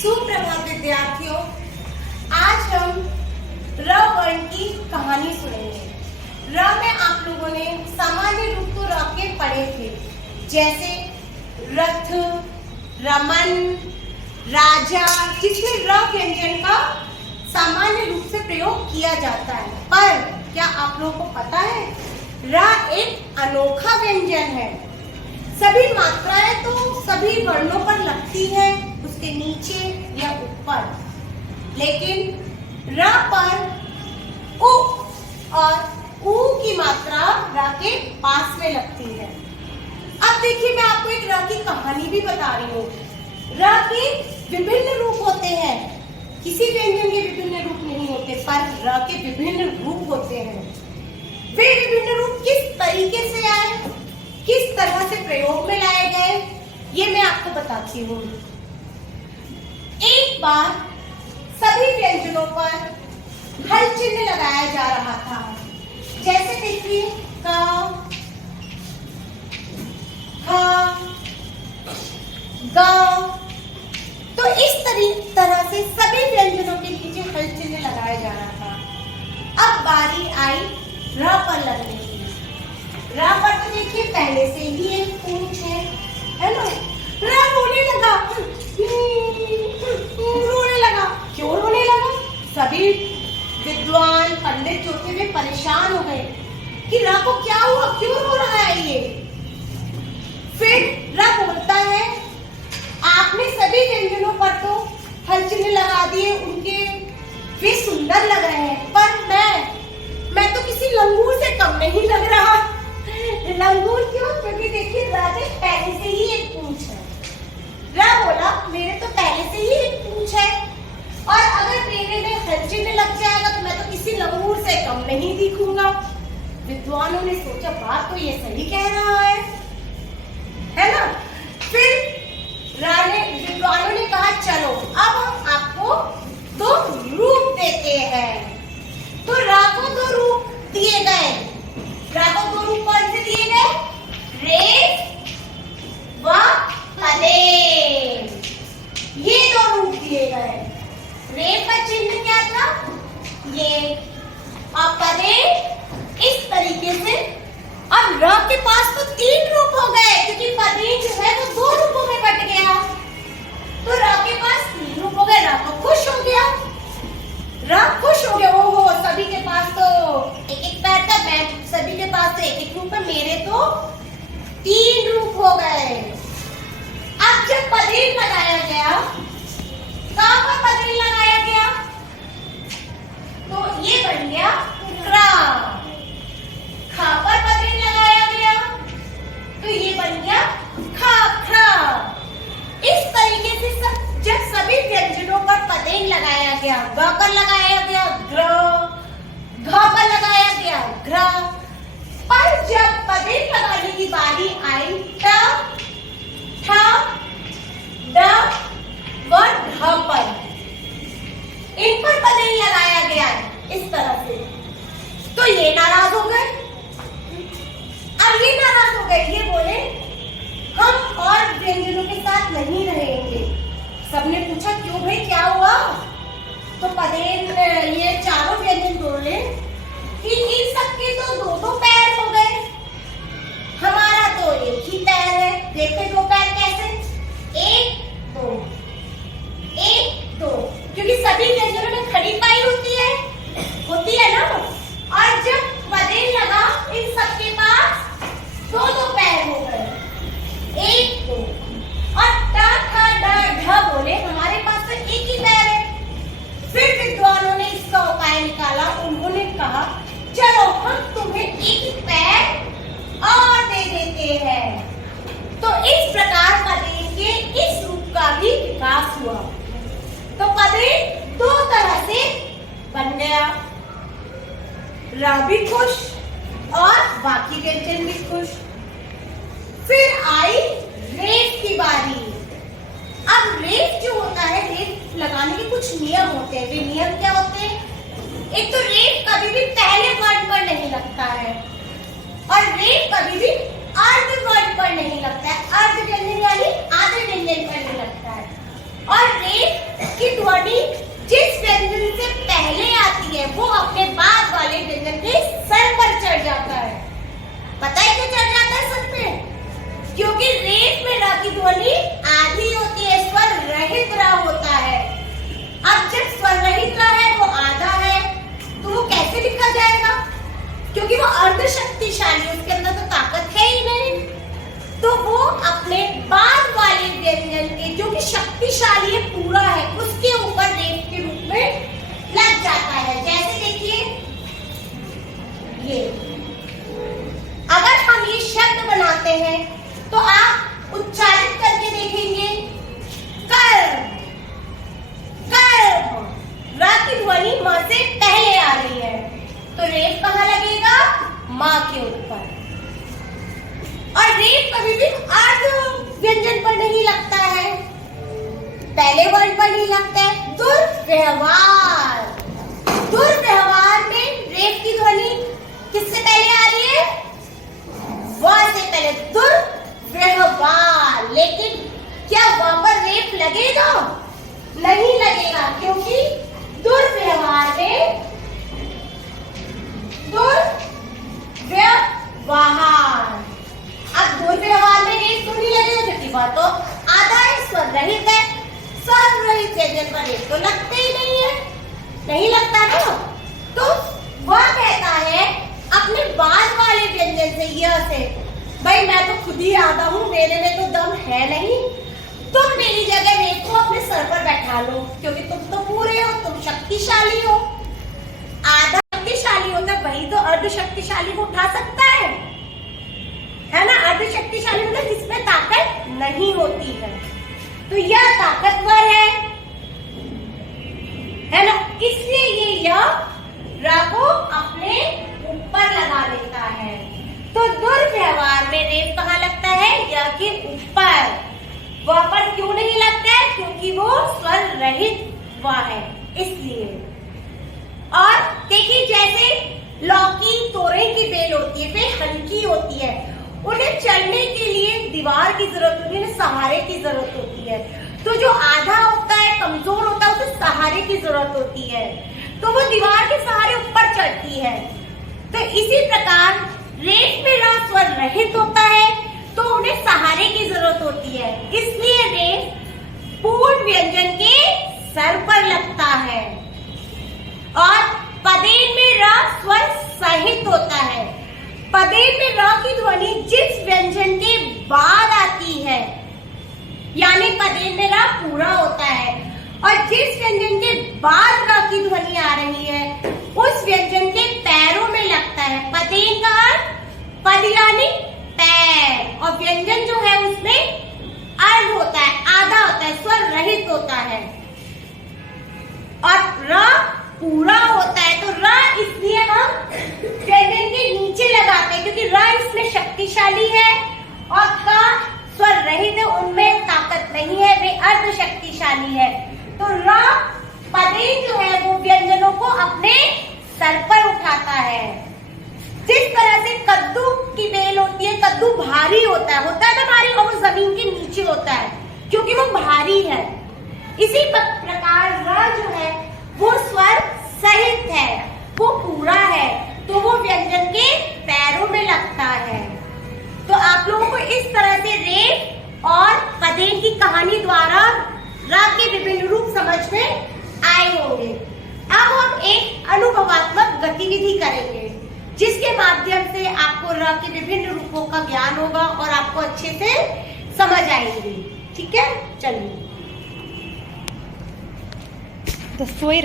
सुप्रभात विद्यार्थियों, आज हम र वर्ण की कहानी सुनेंगे। र में आप लोगों ने सामान्य रूप तो र के पढ़े थे, जैसे रथ, रमन, राजा, जिसमें र व्यंजन का सामान्य रूप से प्रयोग किया जाता है। पर क्या आप लोगों को पता है, र एक अनोखा व्यंजन है। सभी मात्राएं तो सभी वर्णों पर लगती है, उसके नीचे या ऊपर, लेकिन र पर उ और ऊ की मात्रा र के पास में लगती है। अब देखिए, मैं आपको एक र की कहानी भी बता रही हूँ। र के विभिन्न रूप होते हैं, किसी व्यंजन के विभिन्न रूप नहीं होते, पर र के विभिन्न रूप होते हैं। वे विभिन्न रूप किस तरीके से आए, किस तरह से प्रयोग में लाए गए, ये मैं आपको बताती हूँ। एक बार सभी व्यंजनों पर हल चिन्ह लगाया जा रहा था। जैसे देखिए, क, ख, ग। तो इस तरह से सभी व्यंजनों के नीचे हल चिन्ह लगाया जा रहा था। अब बारी आई र पर लगने की। र पर तो देखिए पहले से ही एक पूंछ है ना। र रोने लगा, रोने लगा। क्यों रोने लगा? सभी विद्वान पंडित जो थे वे परेशान हो गए कि र को क्या हुआ, क्यों रो रहा है ये। फिर र बोलता है, आपने सभी व्यंजनों पर तो हल चिन्ह लगा दिए, उनके वे सुंदर लग रहे हैं, पर मैं तो किसी लंगूर से कम नहीं लग रहा। लंगूर क्यों? क्योंकि देखिए र के पहले से ही एक पूंछ है। र बोला, मेरे तो पहले से ही एक पूंछ है, और अगर मेरे में हल चिन्ह लग जाएगा तो मैं तो किसी लंगूर से कम नहीं दिखूंगा। विद्वानों ने सोचा, बात तो ये सही कह रहा है ना। फिर विद्वानों ने कहा, चलो अब हम आपको दो रूप देते हैं। तो र को दो रूप दिए गए। र को दो रूप कौन से दिए गए? रेफ व पदेन, ये दो रूप दिए गए। रेफ का चिन्ह क्या था? ये, और पदेन इस तरीके से। अब र के पास तो तीन रूप हो गए, क्योंकि पदेन जो है वो दो रूपों में बट गया। तो र के पास तीन रूप हो गए। र तो खुश हो गया, र खुश हो गया। ओहो, सभी के पास तो एक एक पैर था, मैं सभी के पास तो एक एक रूप है, मेरे तो तीन रूप हो गए। अब जब पदेन लगाया गया, कहां पर पदेन लगाया गया? तो ये बन गया क्र। ख पर पदेन लगाया गया तो ये बन गया ख, ख्र। इस तरीके से जब सभी व्यंजनों पर पदेन लगाया गया, ग पर लगाया गया ग्र, घ पर लगाया गया घ्र, पर जब पदेन लगाने की बारी आई ट, ठ, ड व ढ पर, इन पर पदेन लगाया गया इस तरह से, तो ये नाराज हो गए। अब ये नाराज हो गए, ये बोले, हम और व्यंजनों के साथ नहीं रहेंगे। सबने पूछा, क्यों भाई, क्या हुआ? तो पदेन ये चारों व्यंजन बोले कि इन सबके तो दो दो पैर हो गए, हमारा तो एक ही पैर है। देखे दो पैर कैसे? एक दो, एक दो, क्योंकि सभी व्यंजनों में खड़ी पाई होती है ना। और जब पदेन लगा, इन सबके पास दो दो पैर हो गए, एक दो। और ट, ठ, ड, ढ बोले, हमारे पास तो एक ही पैर है। फिर विद्वानों ने इसका उपाय निकाला। उन्होंने कहा, चलो हम तुम्हें एक ही पैर और दे देते हैं। तो इस प्रकार पदेन के इस रूप का भी विकास हुआ। तो पदेन दो तरह से बन गया, र भी खुश और बाकी व्यंजन भी खुश। फिर आई रेफ की बारी। अब रेफ जो होता है, रेफ लगाने के कुछ नियम होते हैं। वे नियम क्या होते हैं? एक तो रेफ कभी भी पहले वर्ण पर नहीं लगता है, और रेफ कभी भी अर्ध वर्ण पर नहीं लगता है। अर्ध व्यंजन यानी आधे व्यंजन पर नहीं लगता है। और रेफ ध्वनि आधी होती है, स्वर रहित र होता है। अब जब स्वर रहित र है वो आधा है, तो वो कैसे लिखा जाएगा? क्योंकि वो अर्ध शक्तिशाली, उसके अंदर तो ताकत है ही नहीं, तो वो अपने बाद वाले व्यंजन के जो कि शक्तिशाली है, पूरा है, उसके ऊपर रेफ के रूप में लग जाता है। जैसे देखिए ये, अगर हम ये शब्द बनाते हैं तो आप उच्चारित करके देखेंगे, कर्म, कर्म, र की ध्वनि म से पहले आ रही है, तो रेफ कहाँ लगेगा? माँ के ऊपर। और रेफ कभी भी अर्ध व्यंजन पर नहीं लगता है, पहले वर्ण पर नहीं लगता है। दुर्व्यवहार, दुर्व्यवहार में रेफ की ध्वनि किससे पहले आ रही है? व से पहले, दुर्व्यवहार। लेकिन क्या वहां पर रेफ लगेगा? नहीं लगेगा, क्योंकि दुर्व्यवहार में, दुर्व्यवहार, अब दुर्व्यवहार में रेफ तो नहीं लगेगा क्योंकि वह तो आधा है, स्वर रहित है। स्वर रहित व्यंजन पर रेफ तो लगते ही नहीं है, नहीं लगता ना। तो वह कहता है अपने बाद वाले व्यंजन से, य से, भाई मैं तो खुद ही आधा हूँ, मेरे में तो दम है नहीं, तुम मेरी जगह रेफ को अपने सर पर बैठा लो, क्योंकि तुम तो पूरे हो, तुम शक्तिशाली हो। आधा शक्तिशाली होता है, वही तो अर्ध शक्तिशाली को उठा सकता है ना? अर्ध शक्तिशाली मतलब जिसमें ताकत नहीं होती है, तो यह ताकतवर है ना? इसलिए ये यह र को अपने ऊपर लगा लेता है। तो दुर्व्यवहार में रेफ कहाँ लगता है? य के ऊपर। वह पर क्यों नहीं लगता है? क्योंकि वो स्वर रहित व है, इसलिए। और देखिए जैसे लौकी, तोरई की बेल होती है, वे हल्की होती है, उन्हें चढ़ने के लिए दीवार की जरूरत होती है, सहारे की जरूरत होती है। तो जो आधा होता है, कमजोर होता है, उसे सहारे की जरूरत होती है, तो वो दीवार के सहारे ऊपर चढ़ती है। तो इसी प्रकार रेफ में र स्वर रहित होता है, तो उन्हें सहारे की जरूरत होती है, इसलिए रेफ पूर्ण व्यंजन के सर पर लगता है। और पदेन में र स्वर सहित होता है। पदेन में र की ध्वनि जिस व्यंजन के बाद आती है, यानी पदेन में र पूरा होता है, और जिस व्यंजन के बाद र की ध्वनि आ रही है, उस व्यंजन के पैरों में लगता है। पदेन का अर्थ पद यानी पैर, और व्यंजन जो है उसमें अर्ध होता है, आधा होता है, स्वर रहित होता है, और र पूरा होता है। तो र इसलिए हम व्यंजन के नीचे लगाते हैं, क्योंकि र इसमें शक्तिशाली है, और क स्वर रहित है, उनमें ताकत नहीं है, वे अर्ध शक्तिशाली है। तो र पदेन जो है वो व्यंजनों को अपने सर पर उठाता है। जिस तरह से कद्दू की बेल होती है, कद्दू भारी होता है ना भारी, और वो जमीन के नीचे होता है क्योंकि वो भारी है। इसी प्रकार र जो है वो स्वर सहित है, वो पूरा है, तो वो व्यंजन के पैरों में लगता है। तो आप लोगों को इस तरह से रेफ और पदेन की कहानी द्वारा र के विभिन्न रूप समझ में आए होंगे। अब हम एक अनुभवात्मक गतिविधि करेंगे, जिसके माध्यम से आपको र के विभिन्न रूपों का ज्ञान होगा और आपको अच्छे से समझ आएंगे। ठीक है, चलिए। तो सोई